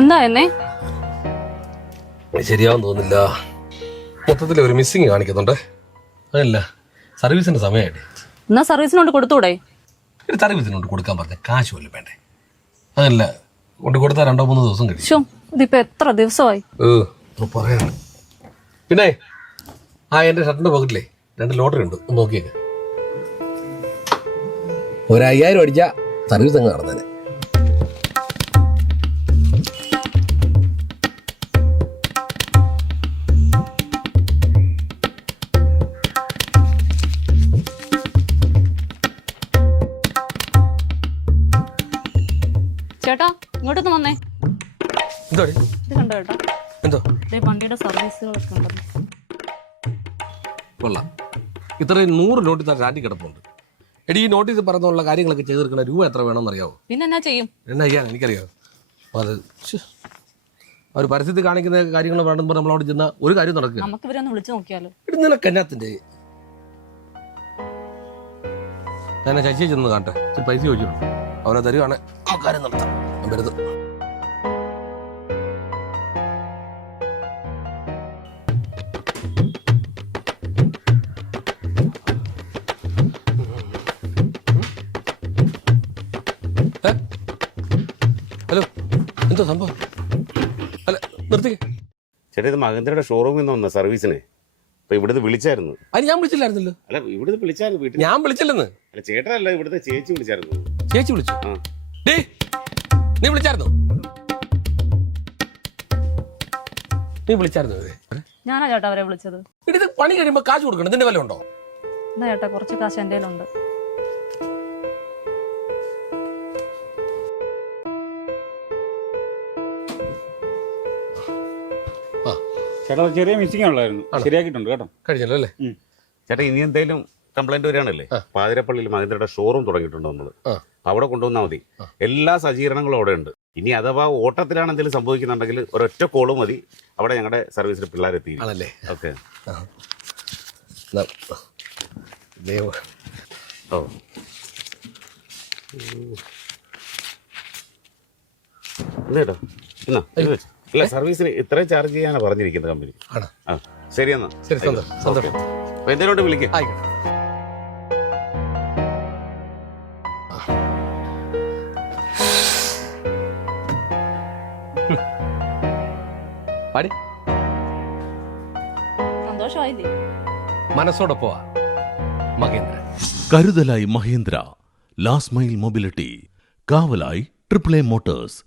എന്താ എന്നെ? ശരിയാവും തോന്നില്ല മൊത്തത്തിൽ ഒരു മിസ്സിങ് കാണിക്കുന്നുണ്ട്. അതല്ല സർവീസിന്റെ സമയമായിട്ട് എന്നാ സർവീസിനോട് കൊടുത്തൂടെ? ഒരു സർവീസിനോട് കൊടുക്കാൻ പറഞ്ഞ കാശ് വല്ലതും വേണ്ടേ? അതല്ല കൊണ്ട് കൊടുത്താൽ രണ്ടോ മൂന്നോ ദിവസം കഴിച്ചു ഇതിപ്പോ എത്ര ദിവസമായി? പറയാ. പിന്നെ ആ എന്റെ ഷർട്ടിന്റെ പോക്കറ്റിലേ രണ്ട് ലോട്ടറി ഉണ്ട്. നോക്കിയേക്ക്. ഒരു അയ്യായിരം അടിച്ച സർവീസ് അങ്ങ് നടന്നേനെ ചേട്ടാ ഇങ്ങോട്ടൊന്ന് വന്നേ. എന്തോ ഇത് കണ്ടോ ചേട്ടാ? എന്തോ? ഇതേ വണ്ടിയുടെ സർവീസുകളൊക്കെ ഉണ്ടെന്ന് കൊള്ളാം. ഇത്രയും നൂറ് നോട്ടിൽ താൻ സ്റ്റാൻഡിൽ കിടപ്പുണ്ട്. എടി ഈ നോട്ടീസ് പറഞ്ഞുള്ള കാര്യങ്ങളൊക്കെ ചെയ്ത് തീർക്കണ രൂപ എത്ര വേണമെന്ന് അറിയാവോ പിന്നെ എന്നാ ചെയ്യും എന്നാ ചെയ്യാൻ എനിക്കറിയാം അത്. അവർ പരസ്യത്തിൽ കാണിക്കുന്ന കാര്യങ്ങൾ വേണമെന്ന് പറഞ്ഞ് നമ്മളവിടെ ചെന്ന ഒരു കാര്യം നടക്കുക നമുക്ക് ഇവരെ ഒന്ന് വിളിച്ചു നോക്കിയാലോ. എടി നിനക്ക് എന്നാത്തിന്റെ ഞാൻ ശശിയെ ചെന്ന് കാണട്ടെ പൈസ ചോദിച്ചിട്ടുണ്ട്. അവനെ തരുവാണ്. ആ കാര്യം നടത്താം. വരുന്നത് ഹലോ എന്തോ സംഭവം? അല്ല നിർത്തി ചേട്ടാ ഇത് മഹേന്ദ്രയുടെ ഷോറൂമിൽ നിന്ന് വന്ന സർവീസിനെ. അപ്പൊ ഇവിടുന്ന് വിളിച്ചായിരുന്നു. അത് ഞാൻ വിളിച്ചില്ലായിരുന്നല്ലോ. അല്ല ഇവിടുന്ന് വിളിച്ചായിരുന്നു വീട്ടിൽ. ഞാൻ വിളിച്ചില്ലെന്ന്. അല്ല ചേട്ടനല്ല ഇവിടുത്തെ ചേച്ചി വിളിച്ചായിരുന്നു. ചേച്ചി വിളിച്ചു. ഡേ നീ വിളിച്ചായിരുന്നു? നീ വിളിച്ചായിരുന്നു ഞാനാ ചേട്ടാ അവരെ വിളിച്ചത്. ഇത് പണി കഴിയുമ്പോ കാശ് കൊടുക്കണം. ഇതിന്റെ വില ഉണ്ടോ? എന്നാ ചേട്ടാ കുറച്ച് കാശ് എന്റെ കയ്യിലുണ്ട്. ചേട്ടാ ചെറിയ മിസ്സിംഗ് ഉള്ളായിരുന്നു. ശരിയാക്കിയിട്ടുണ്ട് കേട്ടോ. കഴിഞ്ഞല്ലോ അല്ലേ? ചേട്ടാ ഇനി എന്തെങ്കിലും കംപ്ലൈന്റ് വരികയാണല്ലേ? പാതിരപ്പള്ളിയിൽ മഹേന്ദ്രയുടെ ഷോറൂം തുടങ്ങിയിട്ടുണ്ട് നമ്മൾ. അവിടെ കൊണ്ടുവന്നാൽ മതി. എല്ലാ സജ്ജീകരണങ്ങളും അവിടെ ഉണ്ട്. ഇനി അഥവാ ഓട്ടത്തിലാണ് എന്തെങ്കിലും സംഭവിക്കുന്നുണ്ടെങ്കിൽ ഒരൊറ്റ കോൾ മതി. അവിടെ ഞങ്ങളുടെ സർവീസിൽ പിള്ളേരെത്തി. ആണല്ലേ? ഓക്കെ. ഓ. എന്തേട്ടാ എന്നാ ഇത് വെച്ചോ. ഇല്ല സർവീസിന് ഇത്രയും ചാർജ് ചെയ്യാനാണ് പറഞ്ഞിരിക്കുന്നത് കമ്പനി ആണ്? ആ ശരി എന്നാ. ശരി സന്തോഷം സന്തോഷം. അപ്പൊ എന്തേലും വിളിക്കാം. ആയിക്കോട്ടെ. പാടി. സന്തോഷമായില്ലേ? മനസ്സോടെ പോവാ മഹേന്ദ്ര. കരുതലായി മഹേന്ദ്ര ലാസ്റ്റ് മൈൽ മൊബിലിറ്റി കാവലായി ട്രിപ്പിൾ എ മോട്ടോഴ്സ്